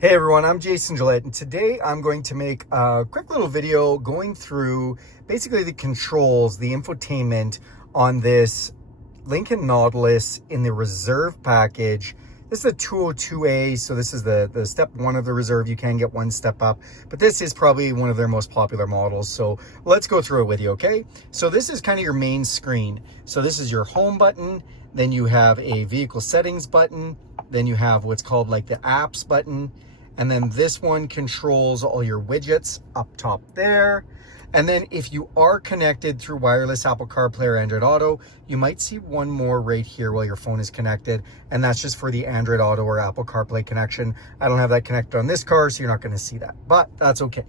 Hey everyone, I'm Jason Gillette, and today I'm going to make a quick little video going through basically the controls, the infotainment on this Lincoln Nautilus in the reserve package. This is a 202A, so this is the step one of the reserve. You can get one step up, but this is probably one of their most popular models. So let's go through it with you, okay? So this is kind of your main screen. So this is your home button, then you have a vehicle settings button, then you have what's called like the apps button, and then this one controls all your widgets up top there. And then if you are connected through wireless Apple CarPlay or Android Auto, you might see one more right here while your phone is connected. And that's just for the Android Auto or Apple CarPlay connection. I don't have that connected on this car, so you're not gonna see that, but that's okay.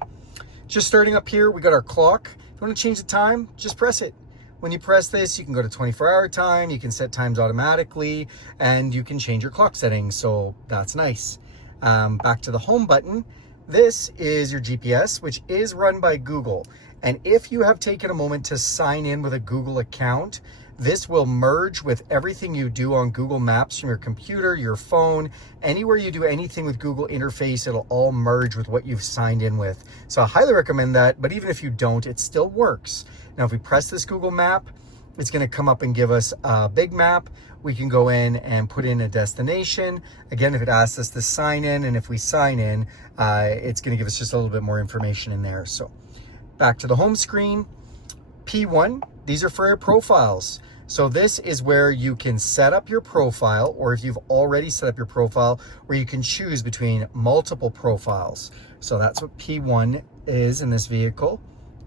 Just starting up here, we got our clock. If you wanna change the time, just press it. When you press this, you can go to 24-hour time, you can set times automatically, and you can change your clock settings, so that's nice. Back to the home button. This is your GPS, which is run by Google. And if you have taken a moment to sign in with a Google account, this will merge with everything you do on Google Maps from your computer, your phone, anywhere you do anything with Google interface, it'll all merge with what you've signed in with. So I highly recommend that, but even if you don't, it still works. Now, if we press this Google map, it's gonna come up and give us a big map. We can go in and put in a destination. Again, if it asks us to sign in, and if we sign in, it's gonna give us just a little bit more information in there. So back to the home screen, P1, these are for your profiles. So this is where you can set up your profile, or if you've already set up your profile, where you can choose between multiple profiles. So that's what P1 is in this vehicle.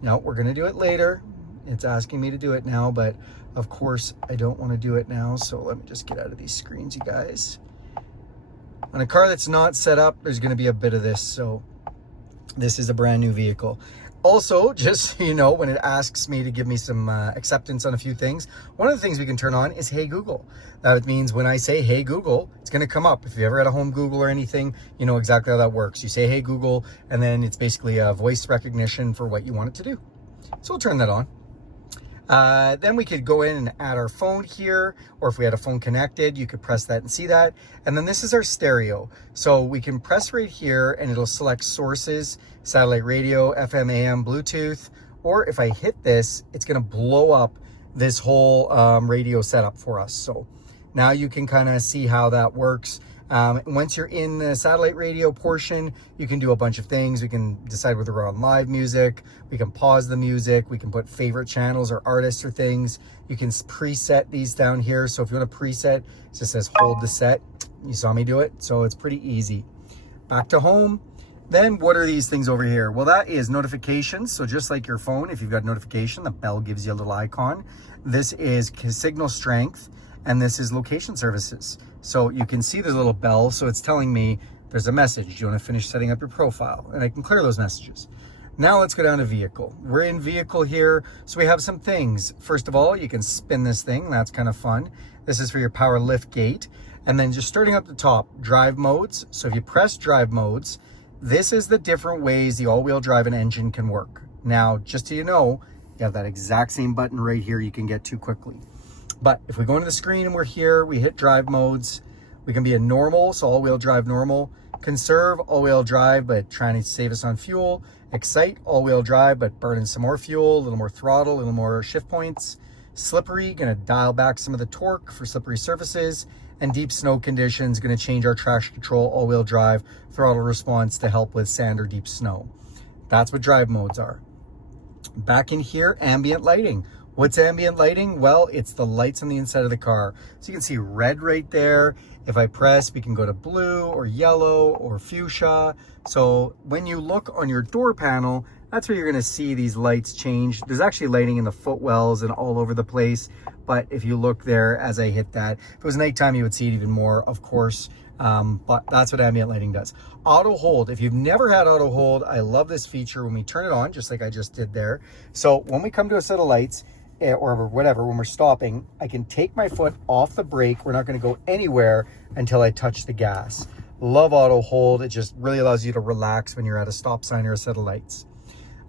Now, we're gonna do it later. It's asking me to do it now, but of course I don't want to do it now. So let me just get out of these screens, you guys. On a car that's not set up, there's going to be a bit of this. So this is a brand new vehicle. Also, just so you know, when it asks me to give me some acceptance on a few things, one of the things we can turn on is Hey Google. That means when I say Hey Google, it's going to come up. If you ever had a home Google or anything, you know exactly how that works. You say Hey Google, and then it's basically a voice recognition for what you want it to do. So we'll turn that on. Then we could go in and add our phone here, or if we had a phone connected, you could press that and see that. And then this is our stereo. So we can press right here and it'll select sources, satellite radio, FM, AM, Bluetooth, or if I hit this, it's gonna blow up this whole radio setup for us. So now you can kind of see how that works. Once you're in the satellite radio portion, you can do a bunch of things. We can decide whether we're on live music, we can pause the music, we can put favorite channels or artists or things. You can preset these down here. So if you want to preset, it just says hold the set. You saw me do it, so it's pretty easy. Back to home. Then what are these things over here? Well, that is notifications. So just like your phone, if you've got notification, the bell gives you a little icon. This is signal strength, and this is location services. So you can see there's a little bell, so it's telling me there's a message. Do you want to finish setting up your profile? And I can clear those messages. Now let's go down to vehicle. We're in vehicle here, so we have some things. First of all, you can spin this thing. That's kind of fun. This is for your power lift gate. And then just starting up the top, drive modes. So if you press drive modes, this is the different ways the all-wheel drive and engine can work. Now, just so you know, you have that exact same button right here you can get to quickly. But if we go into the screen and we're here, we hit drive modes. We can be in normal, so all-wheel drive normal. Conserve, all-wheel drive, but trying to save us on fuel. Excite, all-wheel drive, but burning some more fuel, a little more throttle, a little more shift points. Slippery, gonna dial back some of the torque for slippery surfaces. And deep snow conditions, gonna change our traction control, all-wheel drive, throttle response to help with sand or deep snow. That's what drive modes are. Back in here, ambient lighting. What's ambient lighting? Well, it's the lights on the inside of the car. So you can see red right there. If I press, we can go to blue or yellow or fuchsia. So when you look on your door panel, that's where you're gonna see these lights change. There's actually lighting in the footwells and all over the place. But if you look there as I hit that, if it was nighttime, you would see it even more, of course. But that's what ambient lighting does. Auto hold. If you've never had auto hold, I love this feature when we turn it on, just like I just did there. So when we come to a set of lights, or whatever, when we're stopping, I can take my foot off the brake. We're not going to go anywhere until I touch the gas. Love auto hold. It just really allows you to relax when you're at a stop sign or a set of lights.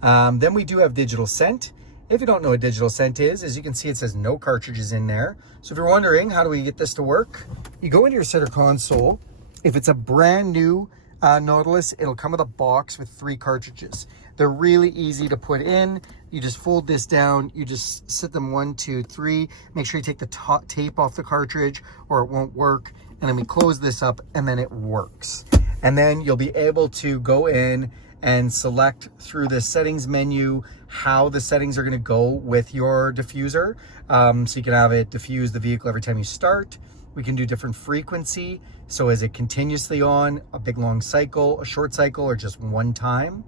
Then we do have digital scent. If you don't know what digital scent is, as you can see, it says no cartridges in there. So if you're wondering, how do we get this to work? You go into your center console. If it's a brand new Nautilus, it'll come with a box with 3 cartridges. They're really easy to put in. You just fold this down, you just sit them 1, 2, 3. Make sure you take the top tape off the cartridge or it won't work. And then we close this up and then it works. And then you'll be able to go in and select through the settings menu how the settings are going to go with your diffuser. So you can have it diffuse the vehicle every time you start. We can do different frequency. So is it continuously on, a big long cycle, a short cycle, or just one time?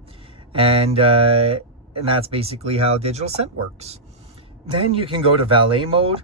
And that's basically how digital scent works. Then you can go to valet mode.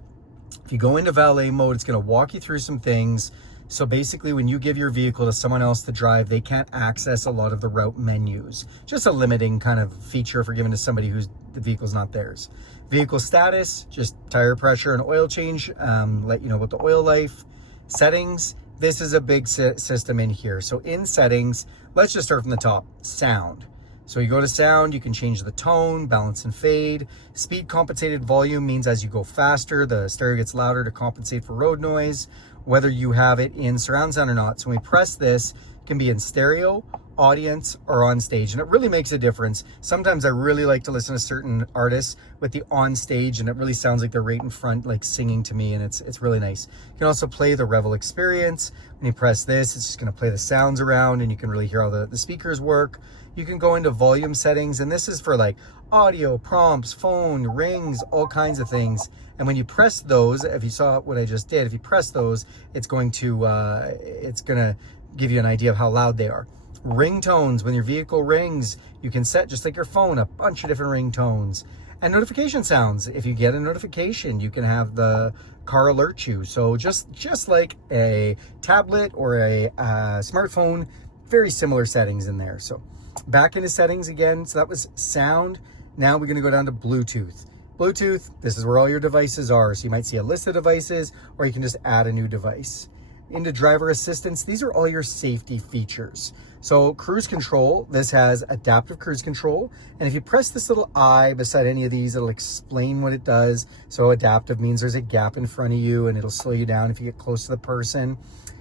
If you go into valet mode, it's going to walk you through some things. So basically, when you give your vehicle to someone else to drive, they can't access a lot of the route menus. Just a limiting kind of feature for giving to somebody who's the vehicle's not theirs. Vehicle status, just tire pressure and oil change, let you know about the oil life. Settings, this is a big system in here. So in settings, let's just start from the top, sound. So you go to sound, you can change the tone, balance and fade. Speed compensated volume means as you go faster, the stereo gets louder to compensate for road noise, whether you have it in surround sound or not. So when we press this, it can be in stereo, audience, or on stage. And it really makes a difference. Sometimes I really like to listen to certain artists with the on stage and it really sounds like they're right in front, like singing to me, and it's really nice. You can also play the Revel experience. When you press this, it's just gonna play the sounds around and you can really hear how the speakers work. You can go into volume settings, and this is for like audio, prompts, phone, rings, all kinds of things. And when you press those, if you saw what I just did, if you press those, it's gonna give you an idea of how loud they are. Ringtones, when your vehicle rings, you can set, just like your phone, a bunch of different ringtones. And notification sounds, if you get a notification, you can have the car alert you. So just like a tablet or a smartphone, very similar settings in there. So back into settings again. So that was sound. Now we're going to go down to Bluetooth. Bluetooth, this is where all your devices are. So you might see a list of devices, or you can just add a new device. Into driver assistance, these are all your safety features. So cruise control, this has adaptive cruise control. And if you press this little eye beside any of these, it'll explain what it does. So adaptive means there's a gap in front of you and it'll slow you down if you get close to the person.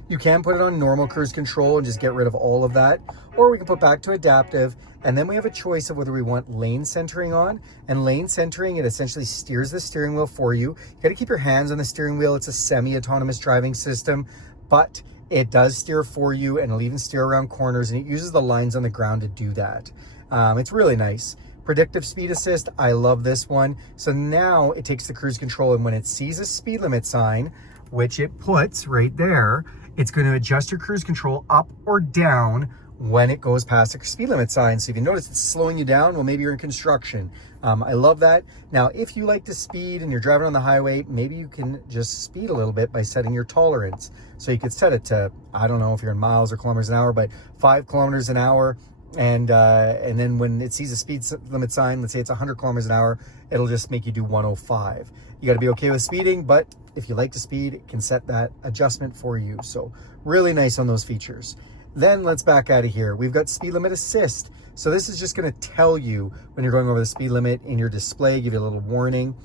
You can put it on normal cruise control and just get rid of all of that. Or we can put back to adaptive. And then we have a choice of whether we want lane centering on. And lane centering, it essentially steers the steering wheel for you. You got to keep your hands on the steering wheel. It's a semi-autonomous driving system, but it does steer for you, and it'll even steer around corners, and it uses the lines on the ground to do that. It's really nice. Predictive speed assist, I love this one. So now it takes the cruise control, and when it sees a speed limit sign, which it puts right there, it's going to adjust your cruise control up or down when it goes past the speed limit sign. So if you notice it's slowing you down, well, maybe you're in construction. I love that. Now, if you like to speed and you're driving on the highway, maybe you can just speed a little bit by setting your tolerance. So you could set it to, I don't know if you're in miles or kilometers an hour, but 5 kilometers an hour. And then when it sees a speed limit sign, let's say it's 100 kilometers an hour, it'll just make you do 105. You got to be okay with speeding, but if you like to speed, it can set that adjustment for you. So really nice on those features. Then let's back out of here. We've got speed limit assist. So this is just going to tell you when you're going over the speed limit in your display, give you a little warning.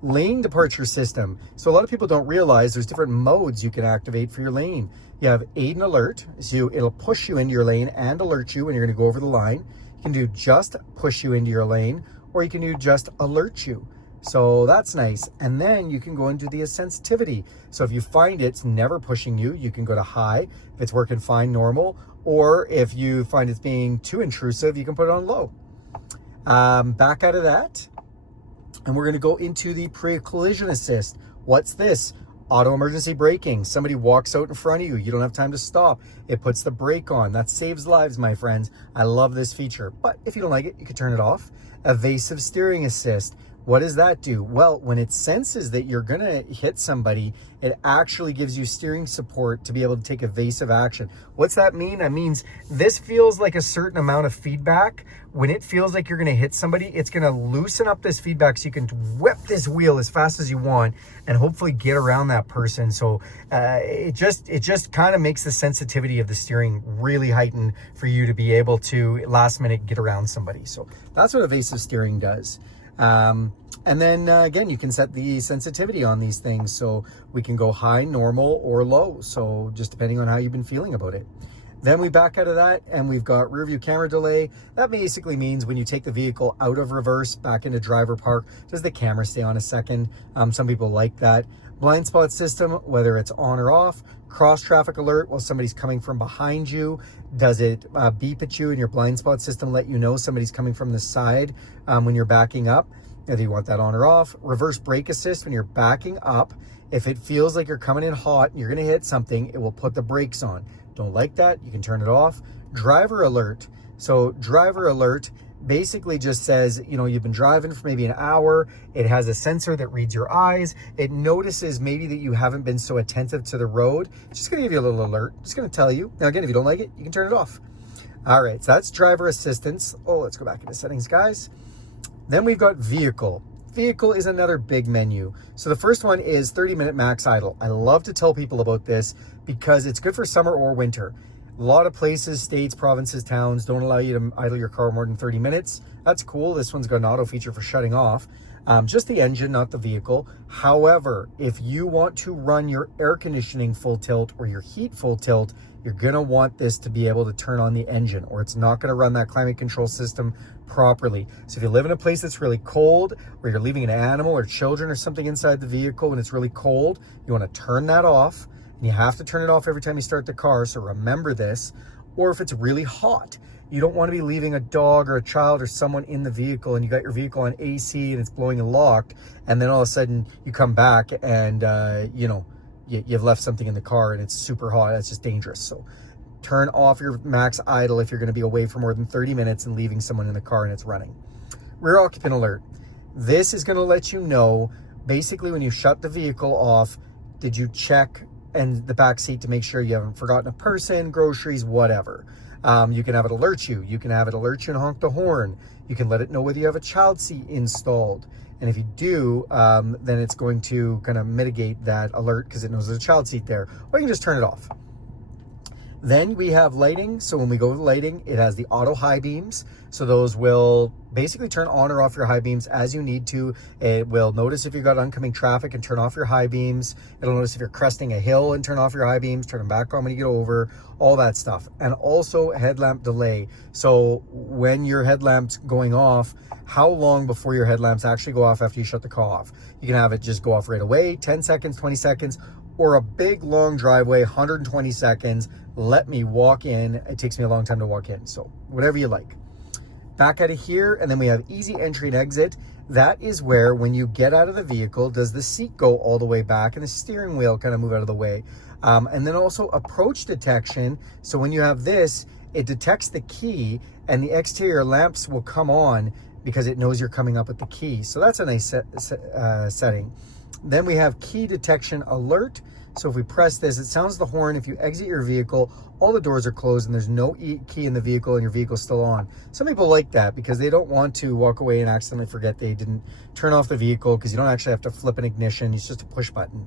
Lane departure system. So a lot of people don't realize there's different modes you can activate for your lane. You have aid and alert. So it'll push you into your lane and alert you when you're going to go over the line. You can do just push you into your lane, or you can do just alert you. So that's nice. And then you can go into the sensitivity. So if you find it's never pushing you, you can go to high. If it's working fine, normal. Or if you find it's being too intrusive, you can put it on low. Back out of that. And we're going to go into the pre-collision assist. What's this? Auto emergency braking. Somebody walks out in front of you. You don't have time to stop. It puts the brake on. That saves lives, my friends. I love this feature. But if you don't like it, you can turn it off. Evasive steering assist. What does that do? Well, when it senses that you're going to hit somebody, it actually gives you steering support to be able to take evasive action. What's that mean? That means this feels like a certain amount of feedback. When it feels like you're going to hit somebody, it's going to loosen up this feedback so you can whip this wheel as fast as you want and hopefully get around that person. So it just kind of makes the sensitivity of the steering really heightened for you to be able to last minute get around somebody. So that's what evasive steering does. And then again, you can set the sensitivity on these things. So we can go high, normal, or low. So just depending on how you've been feeling about it. Then we back out of that and we've got rear view camera delay. That basically means when you take the vehicle out of reverse back into driver park, does the camera stay on a second? Some people like that. Blind spot system, whether it's on or off. Cross traffic alert while somebody's coming from behind you. Does it beep at you and your blind spot system let you know somebody's coming from the side when you're backing up? Whether you want that on or off. Reverse brake assist when you're backing up. If it feels like you're coming in hot and you're gonna hit something, it will put the brakes on. Don't like that, you can turn it off. Driver alert. So driver alert basically just says, you know, you've been driving for maybe an hour. It has a sensor that reads your eyes. It notices maybe that you haven't been so attentive to the road. It's just gonna give you a little alert. Just gonna tell you. Now again, if you don't like it, you can turn it off. All right, so that's driver assistance. Oh, let's go back into settings, guys. Then we've got vehicle. Vehicle is another big menu. So the first one is 30-minute max idle. I love to tell people about this because it's good for summer or winter. A lot of places, states, provinces, towns don't allow you to idle your car more than 30 minutes. That's cool. This one's got an auto feature for shutting off. Just the engine, not the vehicle. However, if you want to run your air conditioning full tilt or your heat full tilt, you're gonna want this to be able to turn on the engine or it's not gonna run that climate control system properly. So if you live in a place that's really cold or you're leaving an animal or children or something inside the vehicle and it's really cold, you wanna turn that off. And you have to turn it off every time you start the car, so remember this. Or if it's really hot, you don't want to be leaving a dog or a child or someone in the vehicle and you got your vehicle on AC and it's blowing and locked, and then all of a sudden you come back and you know, you've left something in the car and it's super hot. That's just dangerous. So turn off your max idle if you're going to be away for more than 30 minutes and leaving someone in the car and it's running. Rear occupant alert. This is going to let you know basically when you shut the vehicle off, did you check and the back seat to make sure you haven't forgotten a person, groceries, whatever. You can have it alert you. You can have it alert you and honk the horn. You can let it know whether you have a child seat installed. And if you do, then it's going to kind of mitigate that alert because it knows there's a child seat there. Or you can just turn it off. Then we have lighting. So when we go to lighting, it has the auto high beams. So those will basically turn on or off your high beams as you need to. It will notice if you've got oncoming traffic and turn off your high beams. It'll notice if you're cresting a hill and turn off your high beams, turn them back on when you get over, all that stuff. And also headlamp delay. So when your headlamp's going off, how long before your headlamps actually go off after you shut the car off? You can have it just go off right away, 10 seconds, 20 seconds, or a big long driveway, 120 seconds. Let me walk in. It takes me a long time to walk in. So whatever you like. Back out of here, and then we have easy entry and exit. That is where when you get out of the vehicle, does the seat go all the way back and the steering wheel kind of move out of the way? And then also approach detection. So when you have this, it detects the key and the exterior lamps will come on because it knows you're coming up at the key. So that's a nice setting. Then we have key detection alert. So if we press this, it sounds the horn. If you exit your vehicle, all the doors are closed and there's no key in the vehicle and your vehicle's still on. Some people like that because they don't want to walk away and accidentally forget they didn't turn off the vehicle because you don't actually have to flip an ignition. It's just a push button.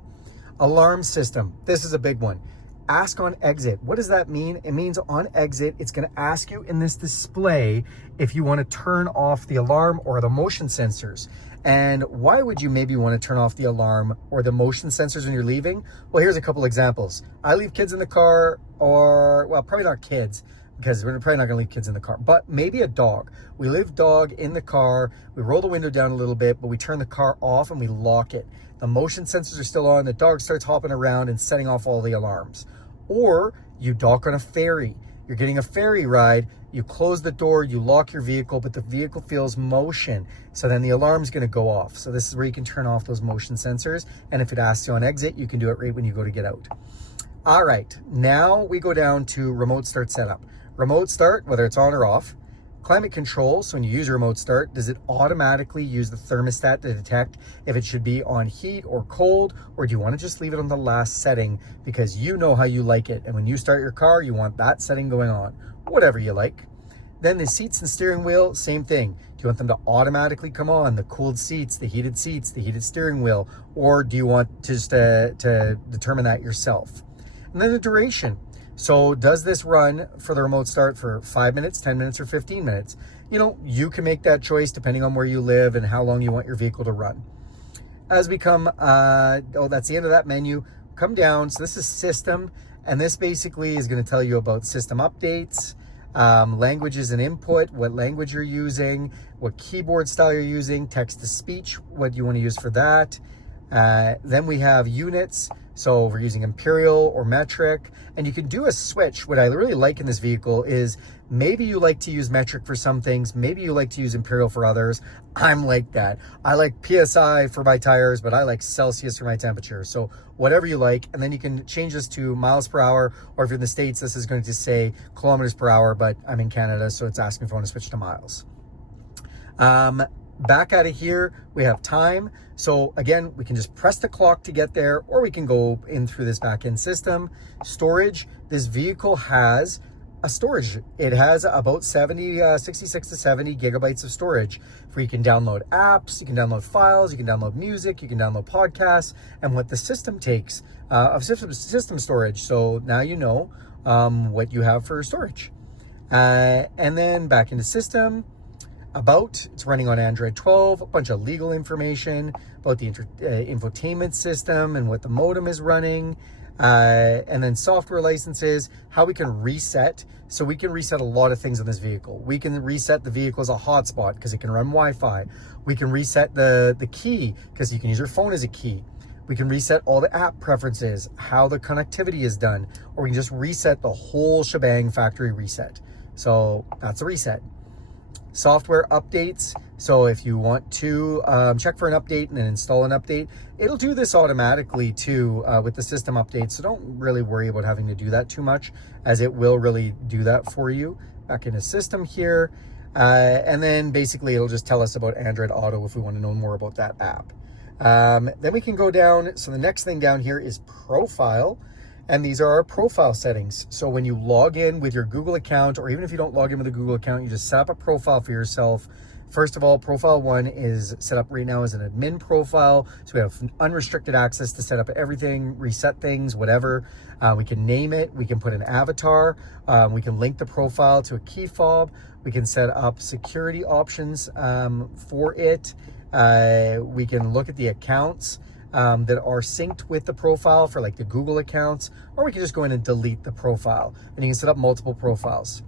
Alarm system. This is a big one. Ask on exit. What does that mean? It means on exit, it's going to ask you in this display if you want to turn off the alarm or the motion sensors. And why would you maybe want to turn off the alarm or the motion sensors when you're leaving? Well, here's a couple examples. I leave kids in the car, or, well, probably not kids, because we're probably not going to leave kids in the car, but maybe a dog. We leave dog in the car, we roll the window down a little bit, but we turn the car off and we lock it. The motion sensors are still on, the dog starts hopping around and setting off all the alarms. Or you dock on a ferry. You're getting a ferry ride, you close the door, you lock your vehicle, but the vehicle feels motion. So then the alarm's gonna go off. So this is where you can turn off those motion sensors. And if it asks you on exit, you can do it right when you go to get out. All right, now we go down to remote start setup. Remote start, whether it's on or off. Climate control, so when you use remote start, does it automatically use the thermostat to detect if it should be on heat or cold, or do you want to just leave it on the last setting because you know how you like it, and when you start your car, you want that setting going on, whatever you like. Then the seats and steering wheel, same thing. Do you want them to automatically come on, the cooled seats, the heated steering wheel, or do you want just to determine that yourself? And then the duration. So does this run for the remote start for 5 minutes, 10 minutes, or 15 minutes? You know, you can make that choice depending on where you live and how long you want your vehicle to run. As we come, that's the end of that menu. Come down, so this is system, And this basically is going to tell you about system updates, languages and input, what language you're using, what keyboard style you're using, text to speech, what you want to use for that. Then we have units. So we're using imperial or metric, and you can do a switch. What I really like in this vehicle is maybe you like to use metric for some things, maybe you like to use imperial for others. I'm like that. I like PSI for my tires, but I like Celsius for my temperature. So whatever you like, and then you can change this to miles per hour, or if you're in the States, this is going to say kilometers per hour, but I'm in Canada, so it's asking if I want to switch to miles. Back out of here, we have time. So again, we can just press the clock to get there, or we can go in through this back-end system. Storage, this vehicle has a storage. It has about 66 to 70 gigabytes of storage where you can download apps, you can download files, you can download music, you can download podcasts, and what the system takes of system storage. So now you know what you have for storage. And then back into system. It's running on Android 12, a bunch of legal information about the infotainment system and what the modem is running, and then software licenses, how we can reset. So we can reset a lot of things in this vehicle. We can reset the vehicle as a hotspot because it can run Wi-Fi. We can reset the key because you can use your phone as a key. We can reset all the app preferences, how the connectivity is done, or we can just reset the whole shebang, factory reset. So that's a reset. Software updates. So if you want to check for an update and then install an update, it'll do this automatically too with the system updates. So don't really worry about having to do that too much, as it will really do that for you. Back into system here. And then basically it'll just tell us about Android Auto if we want to know more about that app. Then we can go down. So the next thing down here is profile. And these are our profile settings. So when you log in with your Google account, or even if you don't log in with a Google account, you just set up a profile for yourself. First of all, profile 1 is set up right now as an admin profile. So we have unrestricted access to set up everything, reset things, whatever. We can name it. We can put an avatar. We can link the profile to a key fob. We can set up security options for it. We can look at the accounts that are synced with the profile for like the Google accounts, or we can just go in and delete the profile, and you can set up multiple profiles.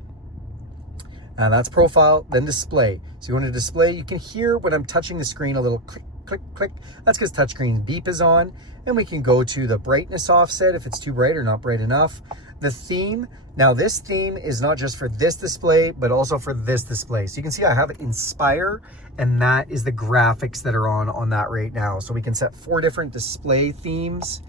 And that's profile, then display. So you want to display, you can hear when I'm touching the screen a little click, click, click. That's because touchscreen beep is on. And we can go to the brightness offset if it's too bright or not bright enough. The theme, now this theme is not just for this display, but also for this display. So you can see I have Inspire, and that is the graphics that are on that right now. So we can set 4 different display themes.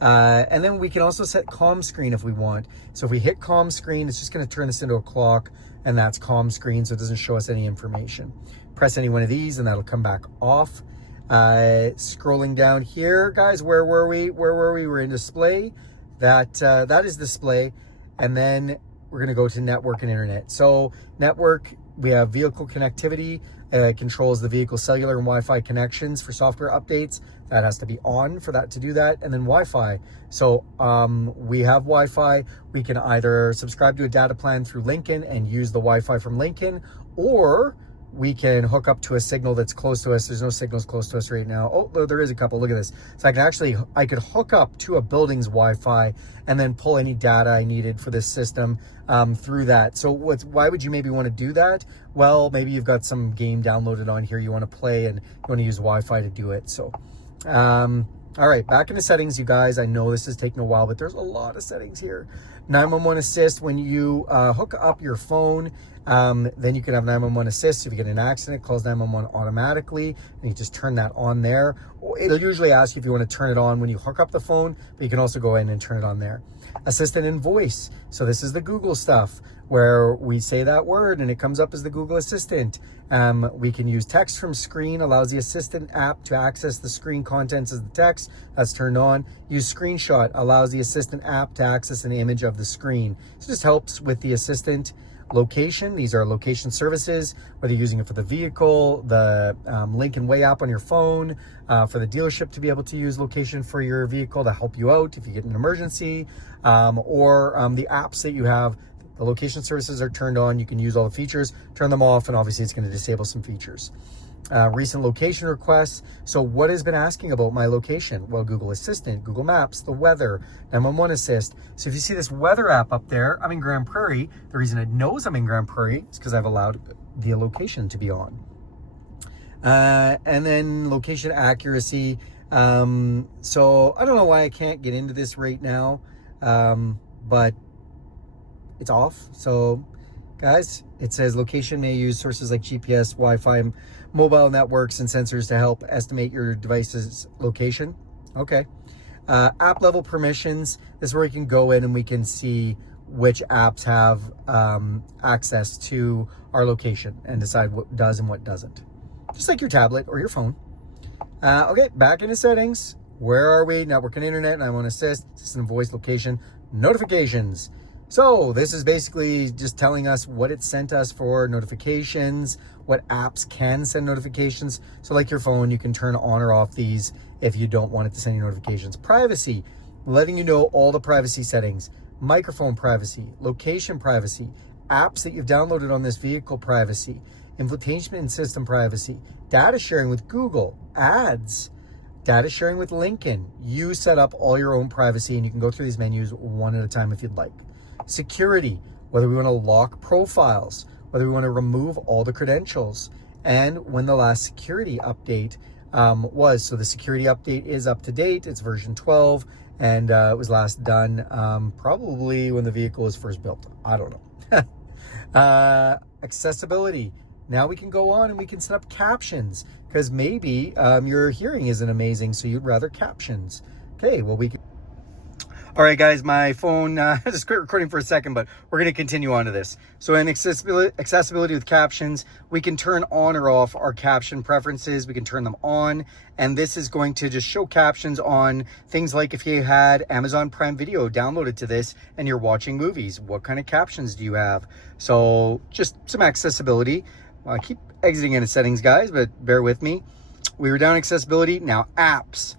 And then we can also set calm screen if we want. So if we hit calm screen, it's just going to turn this into a clock, and that's calm screen, so it doesn't show us any information. Press any one of these and that'll come back off. Scrolling down here, guys, where were we? We're in display. That is display. And then we're going to go to network and internet. So network, we have vehicle connectivity. Controls the vehicle cellular and Wi-Fi connections for software updates. That has to be on for that to do that. And then Wi-Fi. So we have Wi-Fi. We can either subscribe to a data plan through Lincoln and use the Wi-Fi from Lincoln, or we can hook up to a signal that's close to us. There's no signals close to us right now. Oh, there is a couple. Look at this. So I could hook up to a building's Wi-Fi and then pull any data I needed for this system through that. So why would you maybe want to do that? Well, maybe you've got some game downloaded on here you want to play and you want to use Wi-Fi to do it. So, all right, back into settings, you guys. I know this is taking a while, but there's a lot of settings here. 911 assist, when you hook up your phone, then you can have 911 assist. So if you get in an accident, it calls 911 automatically, and you just turn that on there. It'll usually ask you if you want to turn it on when you hook up the phone, but you can also go in and turn it on there. Assistant and voice. So this is the Google stuff where we say that word and it comes up as the Google Assistant. We can use text from screen, allows the Assistant app to access the screen contents as the text. That's turned on. Use screenshot, allows the Assistant app to access an image of the screen. So this helps with the Assistant. Location, these are location services, whether you're using it for the vehicle, the Lincoln Way app on your phone, for the dealership to be able to use location for your vehicle to help you out if you get an emergency, or the apps that you have The location services are turned on. You can use all the features, turn them off, and obviously it's going to disable some features. Recent location requests. So what has been asking about my location? Well, Google Assistant, Google Maps, the weather, 911 Assist. So if you see this weather app up there, I'm in Grand Prairie. The reason it knows I'm in Grand Prairie is because I've allowed the location to be on. And then location accuracy. So I don't know why I can't get into this right now, but it's off. So guys, it says location may use sources like GPS, Wi-Fi, mobile networks, and sensors to help estimate your device's location. Okay. App level permissions. This is where we can go in and we can see which apps have access to our location and decide what does and what doesn't. Just like your tablet or your phone. Okay, back into settings. Where are we? Network and internet, 911 assist, system voice, location, notifications. So this is basically just telling us what it sent us for notifications, what apps can send notifications. So like your phone, you can turn on or off these if you don't want it to send you notifications. Privacy, letting you know all the privacy settings, microphone privacy, location privacy, apps that you've downloaded on this vehicle privacy, infotainment and system privacy, data sharing with Google, ads, data sharing with Lincoln. You set up all your own privacy and you can go through these menus one at a time if you'd like. Security, whether we want to lock profiles, whether we want to remove all the credentials, and when the last security update was. So the security update is up to date. It's version 12, and it was last done probably when the vehicle was first built. I don't know. Accessibility. Now we can go on and we can set up captions because maybe your hearing isn't amazing, so you'd rather captions. Okay, well, we can. All right, guys, my phone just quit recording for a second, but we're going to continue on to this. So in accessibility with captions, we can turn on or off our caption preferences. We can turn them on, and this is going to just show captions on things like if you had Amazon Prime Video downloaded to this and you're watching movies, what kind of captions do you have? So just some accessibility. I keep exiting into settings, guys, but bear with me. We were down accessibility. Now apps.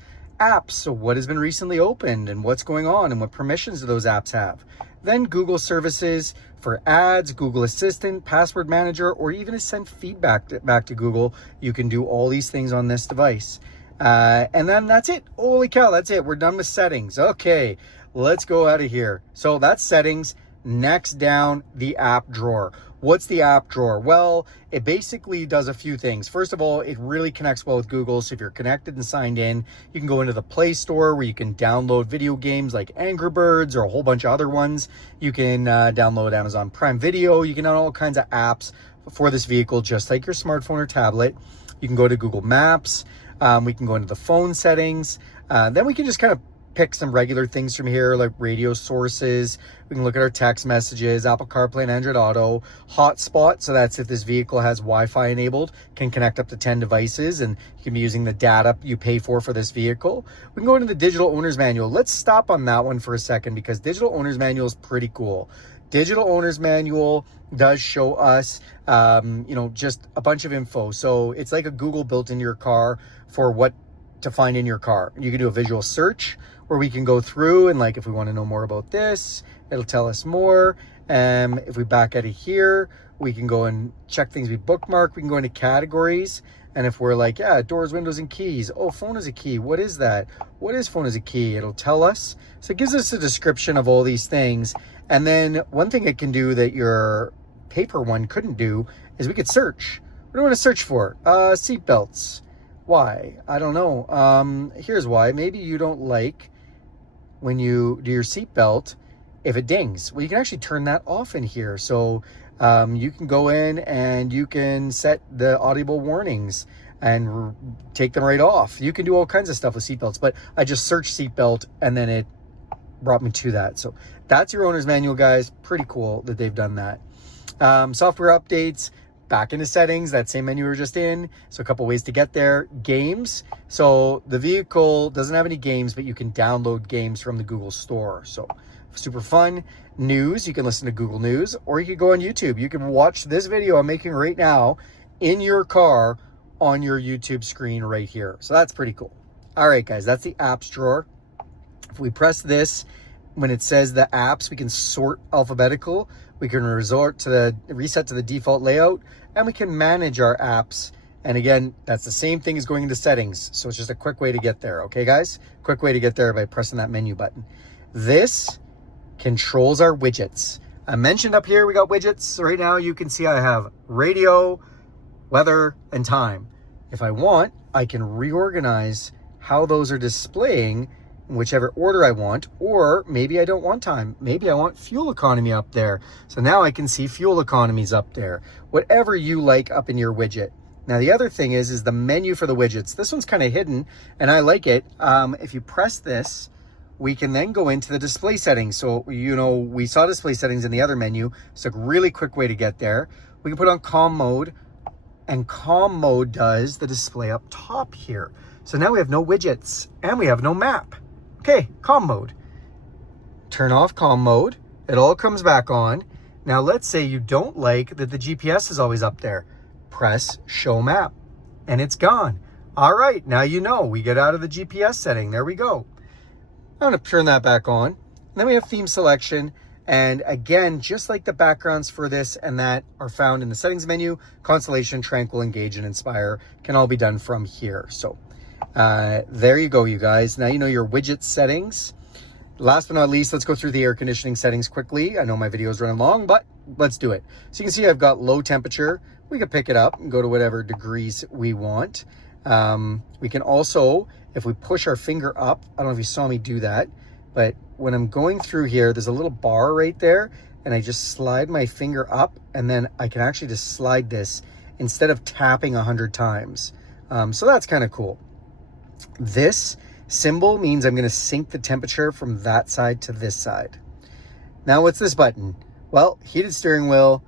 So what has been recently opened and what's going on and what permissions do those apps have? Then Google services for ads, Google Assistant, password manager, or even to send feedback back to Google. You can do all these things on this device. And then that's it. Holy cow, that's it. We're done with settings. Okay, let's go out of here. So that's settings. Next down, the app drawer. What's the app drawer? Well, it basically does a few things. First of all, it really connects well with Google. So if you're connected and signed in, you can go into the Play Store where you can download video games like Angry Birds or a whole bunch of other ones. You can download Amazon Prime Video. You can download all kinds of apps for this vehicle, just like your smartphone or tablet. You can go to Google Maps. We can go into the phone settings. Then we can just kind of pick some regular things from here, like radio sources. We can look at our text messages, Apple CarPlay and Android Auto, hotspot. So that's if this vehicle has Wi-Fi enabled, can connect up to 10 devices, and you can be using the data you pay for this vehicle. We can go into the digital owner's manual. Let's stop on that one for a second because digital owner's manual is pretty cool. Digital owner's manual does show us, just a bunch of info. So it's like a Google built into your car for what to find in your car. You can do a visual search where we can go through and like if we want to know more about this, it'll tell us more. If we back out of here, we can go and check things we bookmark. We can go into categories. And if we're like, yeah, doors, windows, and keys. Oh, phone is a key. What is that? What is phone is a key? It'll tell us. So it gives us a description of all these things. And then one thing it can do that your paper one couldn't do is we could search. What do we want to search for? Seat belts. Why? I don't know. Here's why. Maybe you don't like when you do your seatbelt if it dings. Well, you can actually turn that off in here. So you can go in and you can set the audible warnings and take them right off. You can do all kinds of stuff with seatbelts, but I just searched seatbelt and then it brought me to that. So that's your owner's manual, guys. Pretty cool that they've done that. Software updates. Back into settings, that same menu we were just in. So a couple ways to get there. Games. So the vehicle doesn't have any games, but you can download games from the Google Store. So super fun. News, you can listen to Google News, or you can go on YouTube. You can watch this video I'm making right now in your car on your YouTube screen right here. So that's pretty cool. All right, guys, that's the apps drawer. If we press this, when it says the apps, we can sort alphabetical, we can reset to the default layout, and we can manage our apps. And again, that's the same thing as going into settings. So it's just a quick way to get there. Okay, guys? Quick way to get there by pressing that menu button. This controls our widgets. I mentioned up here, we got widgets. Right now you can see I have radio, weather, and time. If I want, I can reorganize how those are displaying in whichever order I want, or maybe I don't want time. Maybe I want fuel economy up there. So now I can see fuel economies up there. Whatever you like up in your widget. Now the other thing is the menu for the widgets. This one's kind of hidden and I like it. If you press this, we can then go into the display settings. So, you know, we saw display settings in the other menu. It's a really quick way to get there. We can put on calm mode, and calm mode does the display up top here. So now we have no widgets and we have no map. Okay, calm mode. Turn off calm mode. It all comes back on. Now let's say you don't like that the GPS is always up there. Press show map and it's gone. All right, now you know. We get out of the GPS setting. There we go. I'm going to turn that back on. And then we have theme selection. And again, just like the backgrounds for this and that are found in the settings menu, Constellation, Tranquil, Engage, and Inspire can all be done from here. So there you go, you guys. Now you know your widget settings. Last but not least, let's go through the air conditioning settings quickly. I know my video is running long, but let's do it. So you can see I've got low temperature. We can pick it up and go to whatever degrees we want. We can also, if we push our finger up, I don't know if you saw me do that, but when I'm going through here, there's a little bar right there, and I just slide my finger up, and then I can actually just slide this instead of tapping 100 times. So that's kind of cool. This symbol means I'm going to sync the temperature from that side to this side. Now what's this button? Well, heated steering wheel,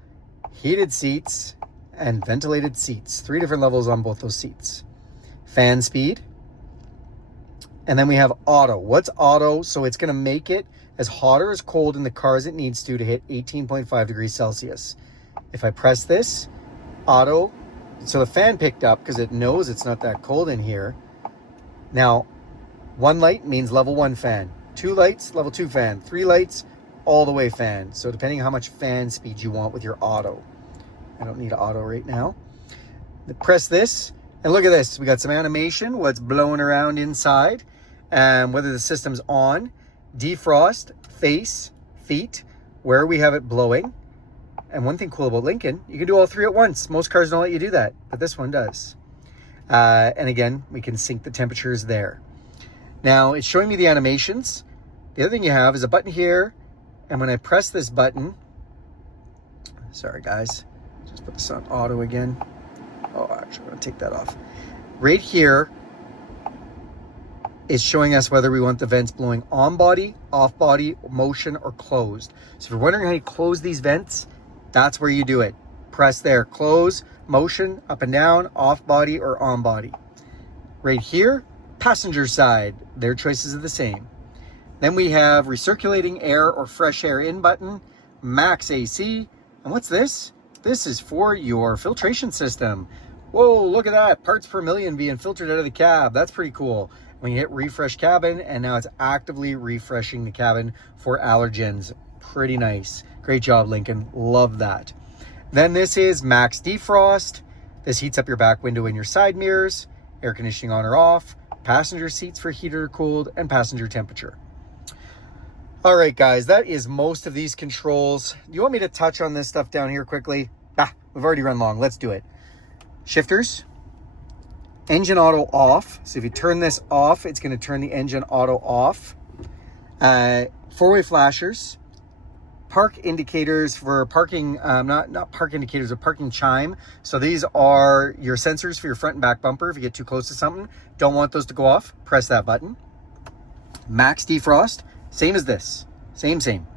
heated seats, and ventilated seats. 3 different levels on both those seats. Fan speed. And then we have auto. What's auto? So it's going to make it as hot or as cold in the car as it needs to hit 18.5 degrees Celsius. If I press this, auto, so the fan picked up because it knows it's not that cold in here. Now, 1 light means level 1 fan. 2 lights, level 2 fan. 3 lights, all the way fan. So depending on how much fan speed you want with your auto. I don't need auto right now. Press this, and look at this. We got some animation, what's blowing around inside, and whether the system's on, defrost, face, feet, where we have it blowing. And one thing cool about Lincoln, you can do all 3 at once. Most cars don't let you do that, but this one does. And again, we can sync the temperatures there. Now, it's showing me the animations. The other thing you have is a button here, and when I press this button, sorry guys, just put this on auto again. Oh, actually, I'm gonna take that off. Right here is showing us whether we want the vents blowing on body, off body, motion, or closed. So if you're wondering how you close these vents, that's where you do it. Press there, close, motion, up and down, off body, or on body. Right here, passenger side, their choices are the same. Then we have recirculating air or fresh air in button, max AC, and what's this? This is for your filtration system. Whoa, look at that, parts per million being filtered out of the cab. That's pretty cool. When you hit refresh cabin, and now it's actively refreshing the cabin for allergens. Pretty nice. Great job, Lincoln. Love that. Then this is max defrost. This heats up your back window and your side mirrors, air conditioning on or off, passenger seats for heated or cooled, and passenger temperature. All right, guys, that is most of these controls. Do you want me to touch on this stuff down here quickly? We've already run long. Let's do it. Shifters, engine auto off. So if you turn this off, it's going to turn the engine auto off. 4-way flashers, park indicators for parking, not park indicators, but parking chime. So these are your sensors for your front and back bumper. If you get too close to something, don't want those to go off, press that button. Max defrost, same as this, same.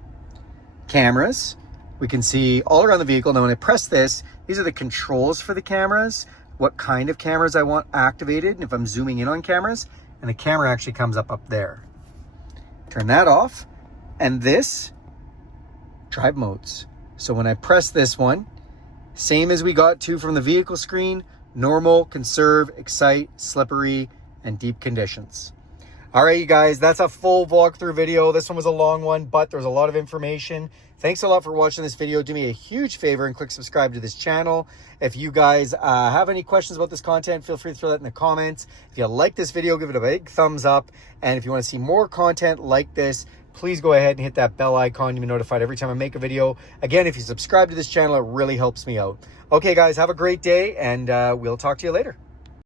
Cameras, we can see all around the vehicle. Now when I press this, these are the controls for the cameras, what kind of cameras I want activated, and if I'm zooming in on cameras, and the camera actually comes up there. Turn that off, and this, drive modes. So when I press this one, same as we got to from the vehicle screen, normal, conserve, excite, slippery, and deep conditions. All right, you guys, that's a full walkthrough video. This one was a long one, but there's a lot of information. Thanks a lot for watching this video. Do me a huge favor and click subscribe to this channel. If you guys have any questions about this content, feel free to throw that in the comments. If you like this video, give it a big thumbs up. And if you want to see more content like this, please go ahead and hit that bell icon. You'll be notified every time I make a video. Again, if you subscribe to this channel, it really helps me out. Okay, guys, have a great day, and we'll talk to you later.